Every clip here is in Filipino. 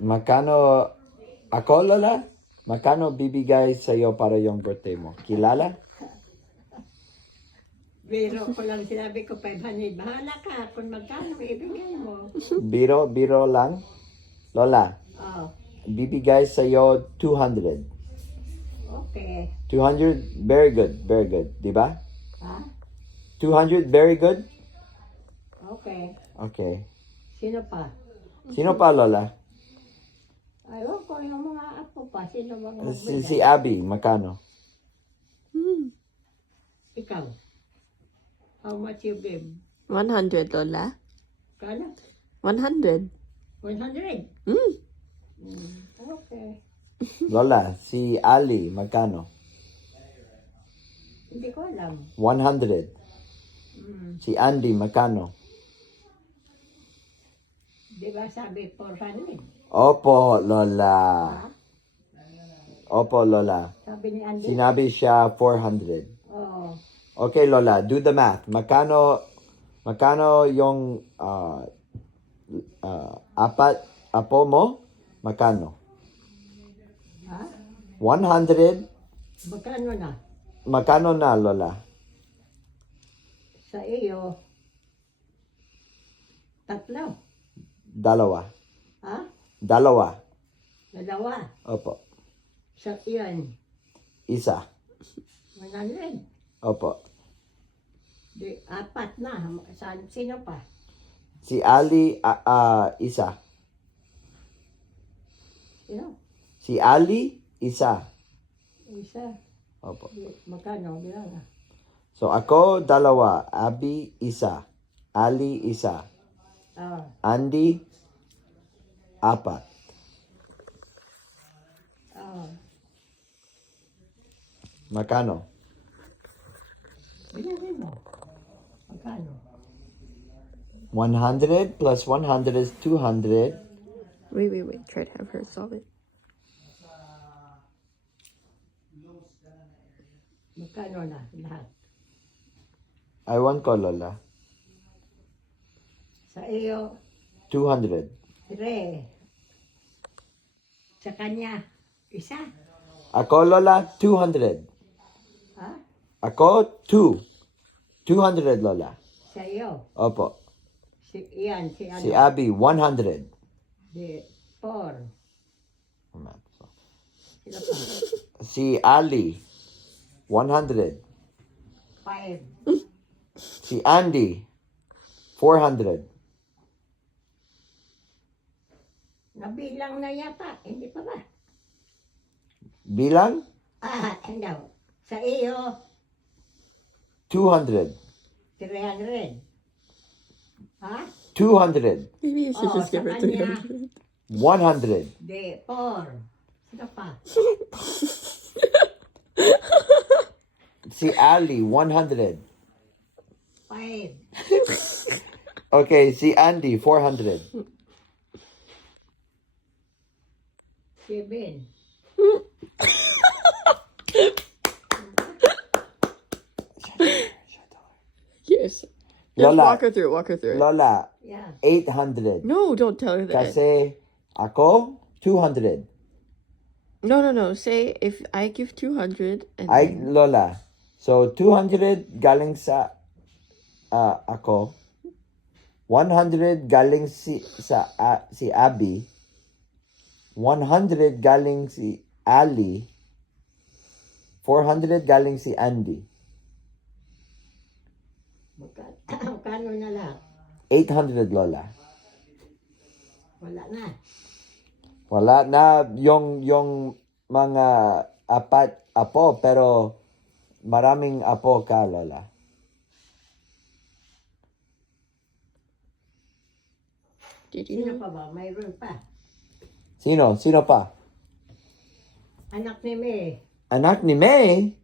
Magkano, ako Lola? Magkano bibigay sa'yo para yung birthday mo? Kilala? Biro ko lang sinabi ko 500. Bahala ka kung magkano ibigay mo. Biro lang? Lola, Oh, bibigay sa'yo 200. okay. 200, very good. Di ba? Ha? 200, very good? Okay. Okay. Sino pa? Sino pa, Lola? Ayaw ko yung mga apo pa. Sino mga Si Abby, magkano? Ikaw. How much you give? 100, Lola. Kano? 100. 100? Mm. Okay. Lola, si Ali, magkano? Hindi ko alam. 100. Si Andy, magkano? Di ba sabi 400? Opo, Lola. Ha? Opo, Lola. Sabi ni Andy? Sinabi siya 400. Oo. Okay, Lola, do the math. Magkano yung apat apo mo? Magkano? Ha? 100. Magkano na? Magkano na, Lola? Sa iyo, 3. Dalawa. Ha? Dalawa. Dalawa. Opo. Sa iyan, Isa. 100. Opo. Di, 4 na. Sino pa? Si Ali, isa. Sino? Si Ali, isa. Isa. Opo. Di, magkano? Bilang na. So ako, dalawa. Abby, isa. Ali, isa. Ah, Andy, 4. ah. Magkano? Bilangin mo. Magkano? 100 plus 100 is 200. Wait. Try to have her solve it. Magkano na lahat? Ewan ko, Lola. Sa iyo, 200. 3. Sa kanya, isa. Ako, Lola, 200. Ha? Ako, 2. 200, Lola. Sa iyo. Opo. Iyan, si ano? Si Abby, 100. Di, 4. Sino pa? Si Ali, 100. 5. Si Andy, 400. Nabilang na yata. Hindi pa ba? Bilang, Hindi. Sa iyo, 200. 300. Ha? 200. Maybe you should Oh, just give her sa kanya. 300. 100. Di, 4. Sino pa? Si Ali, 100. 5. Okay, si Andy, 400. 7. Yes. Just Lola. walk her through it. Walk her through it. Lola, Yeah. 800. No, don't tell her that. Kasi ako, 200. No. Say if I give 200 and Ay, then Lola. So, 200 galing sa ako. 100 galing si Abby. 100 galing si Ali. 400 galing si Andy. Magkano na lahat? 800, Lola. Wala na. Wala na yung mga apo, pero maraming apo ka, Lola. did you Sino know? pa ba? Mayroon pa. Sino? Sino pa? Anak ni May. Anak ni May?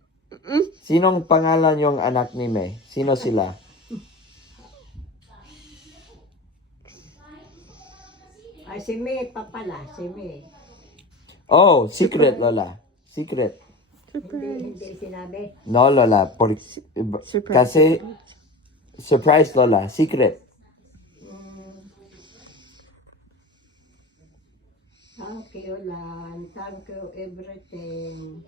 Sinong pangalan yung anak ni May? Sino sila? Ay, si May pa pala. Si May. Oh, secret, Lola. Secret. Hindi sinabi. No, Lola. Surprise. Kasi, surprise, Lola. Secret. Thank you, Lan. Thank you, everything.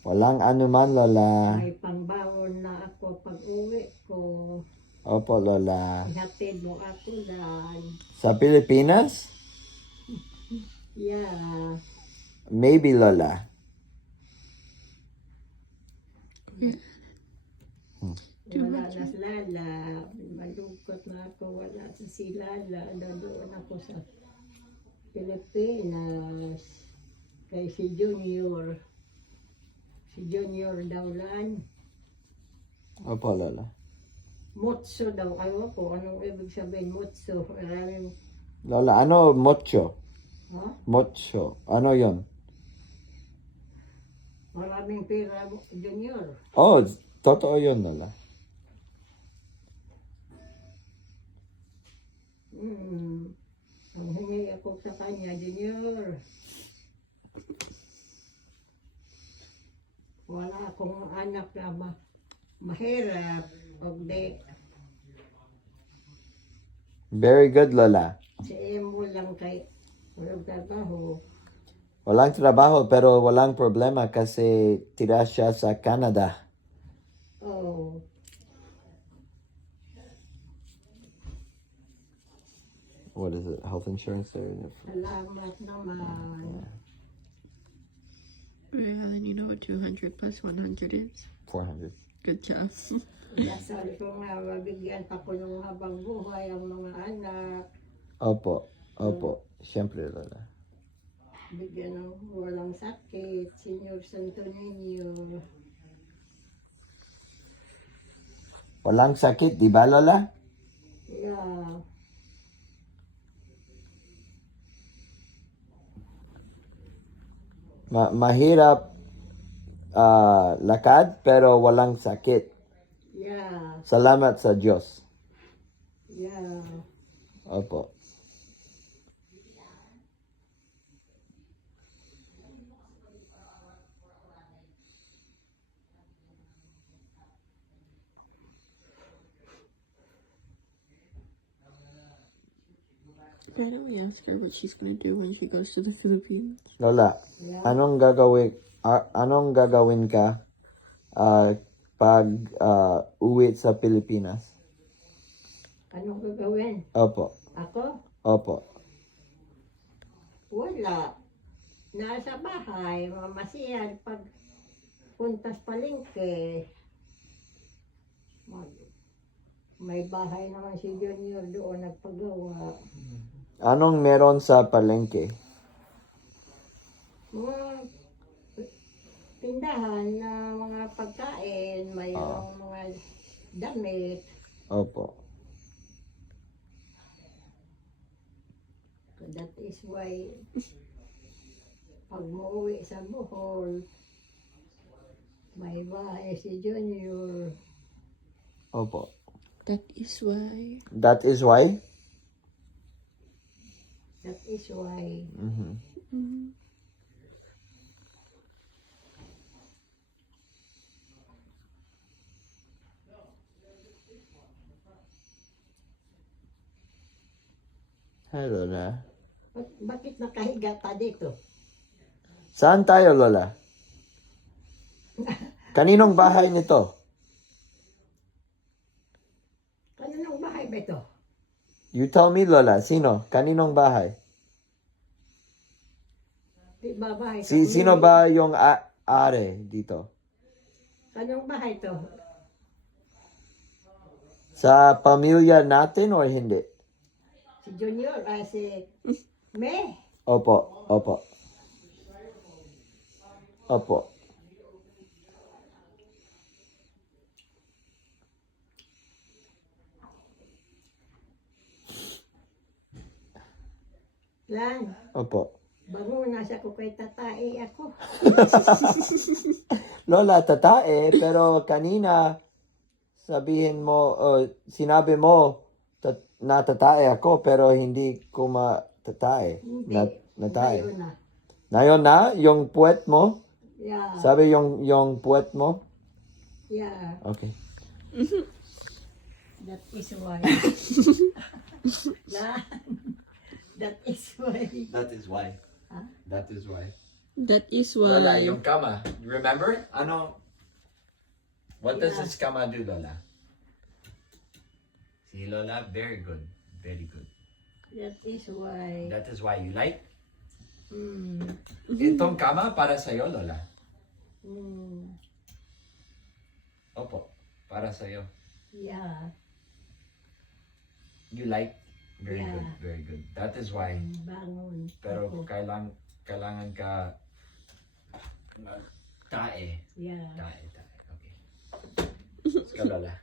Walang anuman, Lola. May pangbaon na ako pag uwi ko. Opo, Lola. Ihatid mo ako, Lan. Sa Pilipinas? Yeah. Maybe, Lola. Wala na si Lala. Malungkot na ako. Wala sa si Lala. Nandoon ako sa Pilipinas. Kay si Junior. Si Junior daw lan. Opo, Lola. Motso daw. Ayaw ko. Anong ibig sabihin? Motso. Maraming, Lola, ano mocho? ha? Mocho. Ano yon? Maraming pera, Junior. Oh, totoo yun, Lola. Ang hingi ako sa kanya, Junior. Wala akong anak na mahirap. Pag di, Very good, Lola. si Emo lang kay walang trabaho. Walang trabaho pero walang problema kasi tira siya sa Canada. Oh, What is it? Health insurance there? salamat naman. Yeah, then you know what 200 plus 100 is? 400. Good job. Dasal ko nga, mabigyan pa ko ng habang buhay ang mga anak. Opo. Opo. Siyempre, Lola. Bigyan ng walang sakit, Senyor Santo Niño. Walang sakit, di ba, Lola? Yeah. Mahirap lakad pero walang sakit. Yeah. Salamat sa Diyos. Yeah. Opo. Why don't we ask her what she's gonna do when she goes to the Philippines? Lola, Yeah. anong gagawin ka pag uwi sa Pilipinas? Anong gagawin? Opo. Ako? Opo. Wala. Nasa bahay, mamasiyan pag puntas palengke. May bahay naman si Junior doon nagpagawa. Anong meron sa palengke? Mga tindahan na mga pagkain, mayroong mga damit. Opo. That is why pag muuwi sa Bohol, may bahay si Junior. That Opo. is why. That is why? That is why. Mhm. Hi, Lola. Bakit nakahiga ka dito? Saan tayo, Lola? Kaninong bahay nito? Kaninong bahay ba ito? You tell me, Lola. Sino? Kaninong bahay? Di ba bahay? Sino ba yung are dito? Kanong bahay to? Sa pamilya natin or hindi? Si Junior, si May. Opo, opo. Opo. Lan, Opo. bango na siya ko kay tatae ako. Lola, tatae, pero kanina sabihin mo, sinabi mo na tatae ako, pero hindi ko matatae. Hindi. Natae. Ngayon na. Ngayon na, yung puwet mo, Yeah. sabi yung puwet mo? Yeah. Okay. That is why. Lan, that is why. That is why. Ah? That is why. That is why. Lola, yung kama. Remember? Ano? What does Yeah. this kama do, Lola? See, Lola? Very good. Very good. That is why. That is why you like. Mm. Itong kama para sa'yo, Lola. Mm. Opo. Para sa'yo. Yeah. You like? Very Yeah. good. Very good. That is why. Bangon. Pero Ako. kailangan ka tae. Yeah. Tae. Okay. Let's go, Lola.